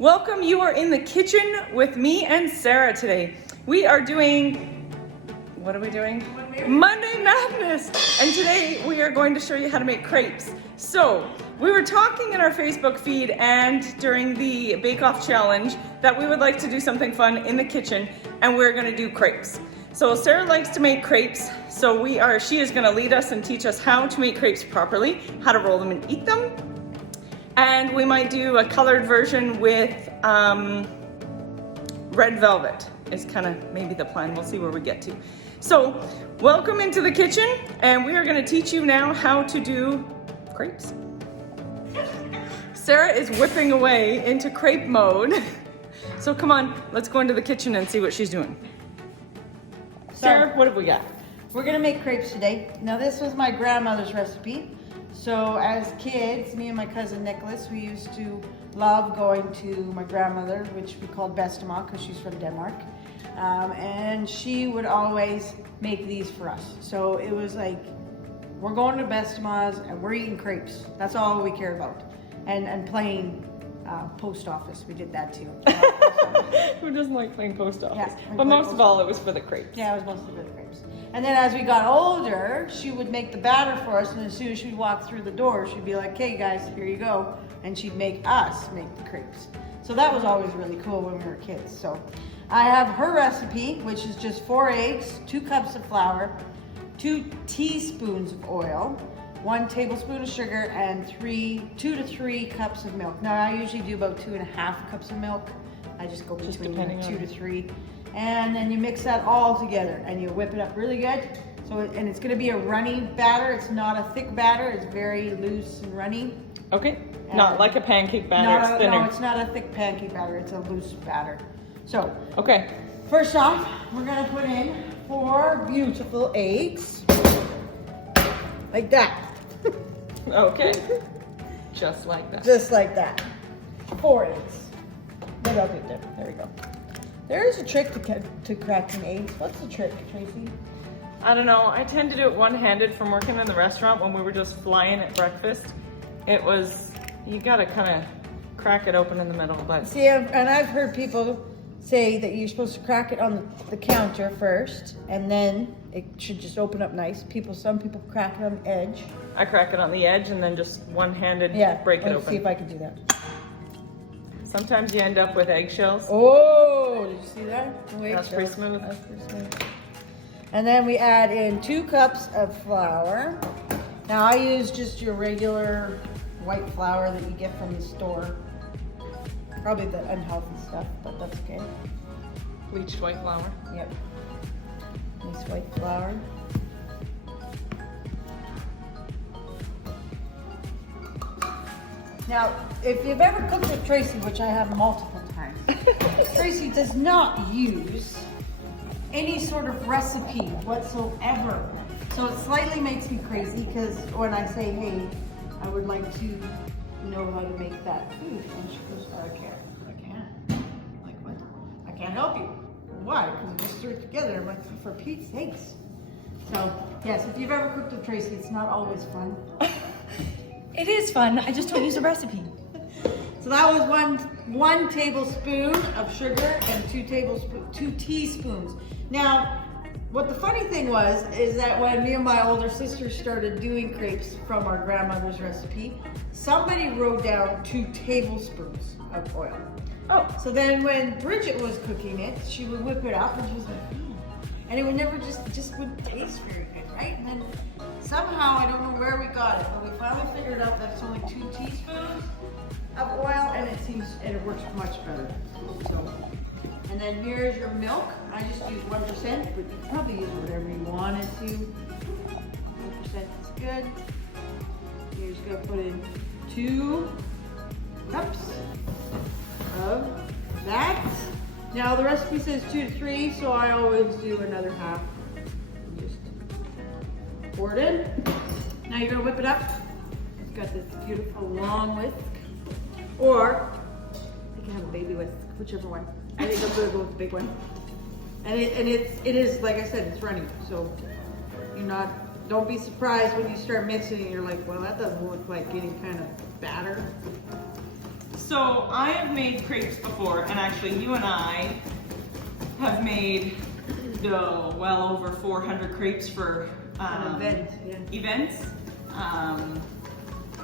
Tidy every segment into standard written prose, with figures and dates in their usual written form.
Welcome, you are in the kitchen with me and Sarah today. We are doing, what are we doing? Monday Madness. And today we are going to show you how to make crepes. So, we were talking in our Facebook feed and during the Bake Off Challenge that we would like to do something fun in the kitchen, and we're gonna do crepes. So Sarah likes to make crepes, so she is gonna lead us and teach us how to make crepes properly, how to roll them and eat them. And we might do a colored version with red velvet is kind of maybe the plan. We'll see where we get to. So welcome into the kitchen, and we are gonna teach you now how to do crepes. Sarah is whipping away into crepe mode. So come on, let's go into the kitchen and see what she's doing. Sarah, what have we got? We're gonna make crepes today. Now this was my grandmother's recipe. So as kids, me and my cousin Nicholas, we used to love going to my grandmother, which we called Bestemma because she's from Denmark. And she would always make these for us. So it was like, we're going to Bestemma's and we're eating crepes. That's all we care about. And playing post office, we did that too. Who doesn't like playing post office? Yeah, but most of all, it was for the crepes. Yeah, it was mostly for the crepes. And then as we got older, she would make the batter for us, and as soon as she'd walk through the door, she'd be like, "Okay, guys, here you go," and she'd make us make the crepes. So that was always really cool when we were kids. So I have her recipe, which is just 4 eggs, 2 cups of flour, 2 teaspoons of oil, 1 tablespoon of sugar, and 2 to 3 cups of milk. Now I usually do about 2.5 cups of milk. I just go between 2 to 3. And then you mix that all together and you whip it up really good. And it's gonna be a runny batter. It's not a thick batter. It's very loose and runny. Okay, not like a pancake batter, it's thinner. No, it's not a thick pancake batter. It's a loose batter. So, okay. First off, we're gonna put in 4 beautiful eggs. Like that. Okay, just like that. Just like that. 4 eggs. Maybe I'll do it there. There we go. There is a trick to cracking eggs. What's the trick, Tracy? I don't know. I tend to do it one-handed from working in the restaurant when we were just flying at breakfast. It was, you gotta kind of crack it open in the middle. But see, and I've heard people say that you're supposed to crack it on the counter first, and then it should just open up nice. Some people crack it on the edge. I crack it on the edge and then just one-handed break it open. Let's see if I can do that. Sometimes you end up with eggshells. Oh, did you see that? That's pretty smooth. That's pretty smooth. And then we add in 2 cups of flour. Now I use just your regular white flour that you get from the store. Probably the unhealthy stuff, but that's okay. Bleached white flour. Yep. Nice white flour. Now, if you've ever cooked with Tracy, which I have multiple times, Tracy does not use any sort of recipe whatsoever. So it slightly makes me crazy because when I say, hey, I would like to know how to make that food, and she goes, I can't. I'm like, what? I can't help you. Why? Because I just threw it together. I'm like, for Pete's sakes. So, yes, if you've ever cooked with Tracy, it's not always fun. It is fun, I just don't use a recipe. So that was one tablespoon of sugar and 2 teaspoons. Now, what the funny thing was, is that when me and my older sister started doing crepes from our grandmother's recipe, somebody wrote down 2 tablespoons of oil. Oh. So then when Bridget was cooking it, she would whip it up and she was like, and it would never just wouldn't taste very good, right? And then somehow, I don't know where we got it, but we finally figured out that it's only 2 teaspoons of oil, and it works much better. So, and then here's your milk. I just use 1%, but you can probably use whatever you wanted to. 1% is good. You're just gonna put in 2 cups of that. Now the recipe says 2 to 3, so I always do another half. Just pour it in. Now you're gonna whip it up. It's got this beautiful long whisk, or you can have a baby whisk, whichever one. I think I'm gonna go with the big one. And it is like I said, it's runny, so don't be surprised when you start mixing and you're like, well, that doesn't look like any kind of batter. So I have made crepes before, and actually you and I have made well over 400 crepes for events.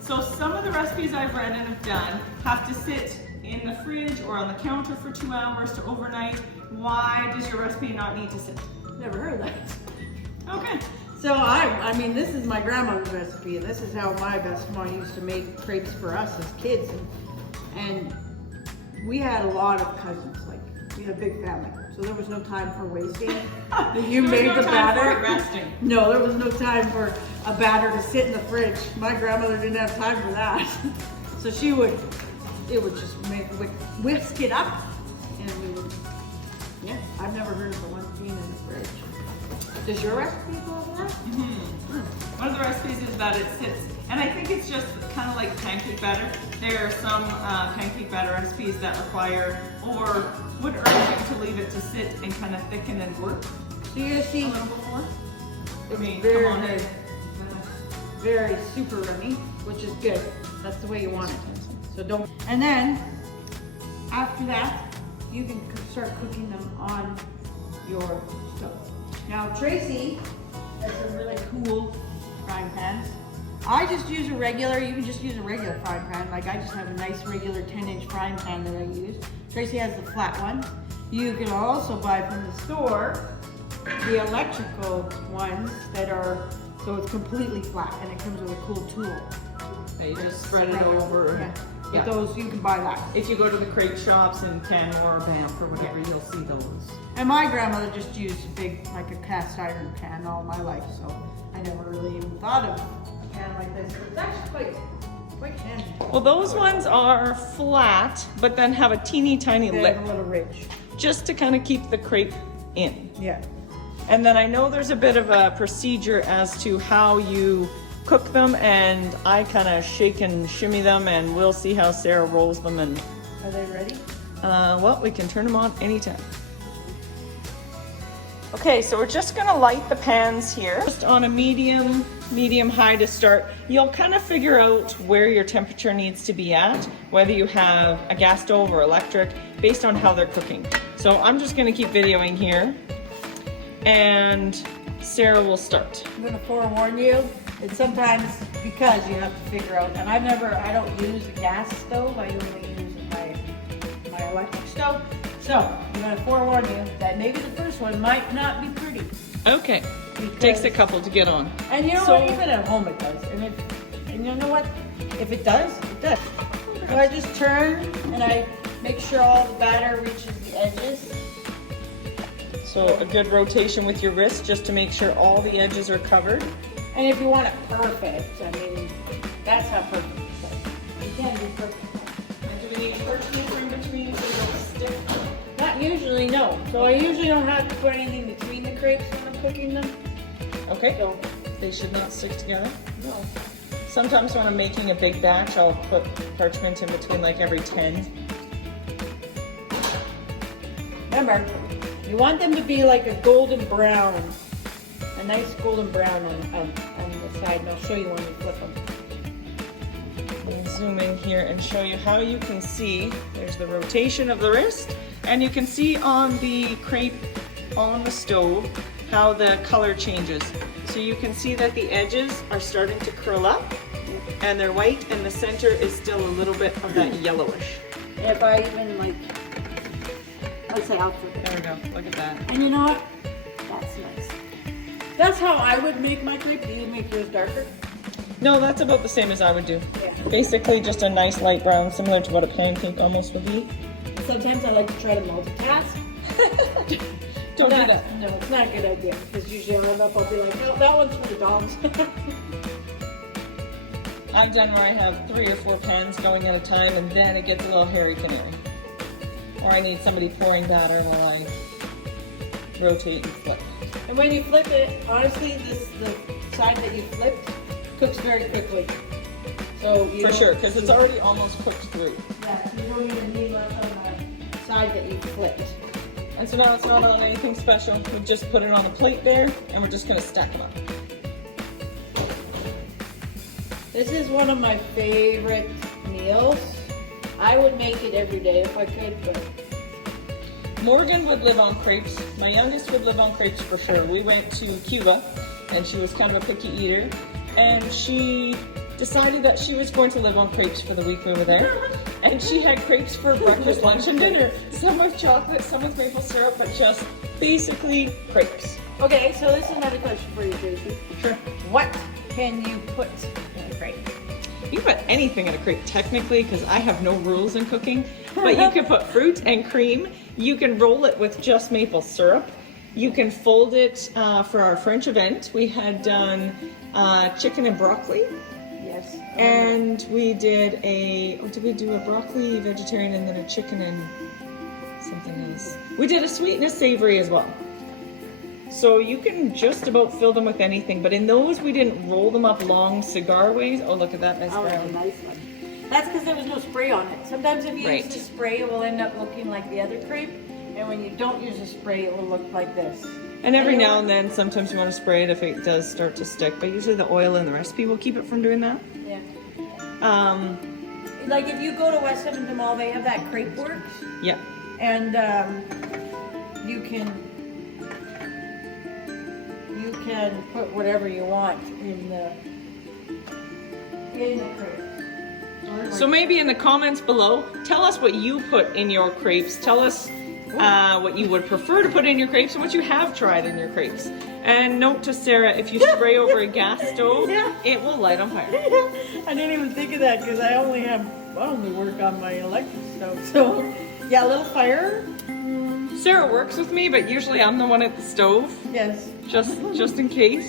So some of the recipes I've read and have done have to sit in the fridge or on the counter for 2 hours to overnight. Why does your recipe not need to sit? Never heard of that. Okay. So I mean, this is my grandmother's recipe, and this is how my best mom used to make crepes for us as kids. And we had a lot of cousins, like we had a big family, so there was no time for wasting. You made the batter. Resting. No, there was no time for a batter to sit in the fridge. My grandmother didn't have time for that, so it would just whisk it up, and we would. Yeah, I've never heard of the one being in the fridge. Does your recipe go over that? Mm-hmm. One of the recipes is that it sits, and I think it's just kind of like pancake batter. There are some pancake batter recipes that require or would urge you to leave it to sit and kind of thicken and work So you see, a little bit more. I mean, very, come on in. very super runny, which is good. That's the way you want it. So don't. And then after that, you can start cooking them on your stove. Now Tracy has some really cool frying pans. I just use a regular, you can just use a regular frying pan. Like I just have a nice regular 10-inch frying pan that I use. Tracy has the flat one. You can also buy from the store the electrical ones that are, so it's completely flat and it comes with a cool tool. You just spread it over. Yeah. Yeah. But those, you can buy that. If you go to the crepe shops in Canmore or Banff or whatever, you'll see those. And my grandmother just used a big, like a cast iron pan all my life, so I never really even thought of a pan like this. But it's actually quite handy. Well, those ones are flat, but then have a teeny tiny They're lip, a little ridge. just to kind of keep the crepe in. Yeah. And then I know there's a bit of a procedure as to how you cook them, and I kind of shake and shimmy them, and we'll see how Sarah rolls them. And Are they ready? well, we can turn them on anytime. Okay, so we're just gonna light the pans here, just on a medium high to start. You'll kind of figure out where your temperature needs to be at, whether you have a gas stove or electric, based on how they're cooking. So I'm just gonna keep videoing here, and Sarah will start. I'm gonna forewarn you, it's sometimes because you have to figure out, and I don't use a gas stove, I only use my electric stove. So, I'm gonna forewarn you that maybe the first one might not be pretty. Okay, Because- takes a couple to get on. And you know So- what, even at home it does. And you know what, if it does, it does. So I just turn and I make sure all the batter reaches the edges. So a good rotation with your wrist just to make sure all the edges are covered. And if you want it perfect, I mean, that's how perfect it's like. You can be perfect. And do we need parchment in between so they don't stick? Not usually, no. So I usually don't have to put anything between the crepes when I'm cooking them. Okay, So, they should not stick together. no. Sometimes when I'm making a big batch, I'll put parchment in between, like every 10. Remember, you want them to be like a golden brown. A nice golden brown on the side, and I'll show you when you flip them. I'll zoom in here and show you how you can see. There's the rotation of the wrist, and you can see on the crepe on the stove how the color changes. So you can see that the edges are starting to curl up, and they're white, and the center is still a little bit of that yellowish. If I even like, let's say I'll flip it. There we go, look at that. And you know what? That's nice. That's how I would make my crepe. Do you make yours darker? No, that's about the same as I would do. Yeah. Basically just a nice light brown, similar to what a pancake almost would be. Sometimes I like to try to multitask. Don't do that. No, it's not a good idea. Because usually I'll end up, I'll be like, no, that one's for the dogs. I've done where I have 3 or 4 pans going at a time, and then it gets a little hairy canary. Or I need somebody pouring batter while I rotate and flip. And when you flip it, honestly, the side that you flipped cooks very quickly. So you For don't- sure, because it's already almost cooked through. Yeah, you don't even need much on the side that you flipped. And so now it's not on anything special. We just put it on a plate there, and we're just gonna stack them up. This is one of my favorite meals. I would make it every day if I could, but Morgan would live on crepes. My youngest would live on crepes for sure. We went to Cuba and she was kind of a picky eater, and she decided that she was going to live on crepes for the week we were there. And she had crepes for breakfast, lunch, and dinner. Some with chocolate, some with maple syrup, but just basically crepes. okay, so this is another question for you, Tracy. Sure. What can you put in a crepe? You can put anything in a crepe technically, because I have no rules in cooking, but you can put fruit and cream. You can roll it with just maple syrup. You can fold it for our French event. We had done chicken and broccoli. Yes. And we did did we do a broccoli vegetarian and then a chicken and something else? We did a sweet and a savory as well. So you can just about fill them with anything, but in those we didn't roll them up long cigar ways. Oh, look at that nice Oh, that's a brown. nice one. That's because there was no spray on it. Sometimes if you Right. use the spray, it will end up looking like the other crepe. And when you don't use the spray, it will look like this. And every now and then, sometimes you want to spray it if it does start to stick, but usually the oil in the recipe will keep it from doing that. Yeah. Um, Like if you go to West Edmonton Mall, they have that Crepe Works. yeah. And you can put whatever you want in the crepe. So maybe in the comments below, tell us what you put in your crepes. Tell us what you would prefer to put in your crepes and what you have tried in your crepes. And note to Sarah, if you spray over a gas stove, Yeah. it will light on fire. I didn't even think of that because I only work on my electric stove. So yeah, a little fire. Sarah works with me, but usually I'm the one at the stove, Yes. just in case.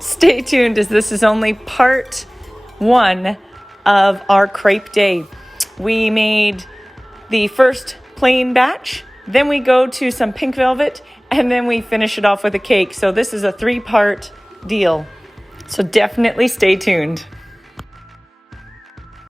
Stay tuned, as this is only part one of our crepe day. We made the first plain batch, then we go to some pink velvet, and then we finish it off with a cake. So this is a 3-part deal. So definitely stay tuned.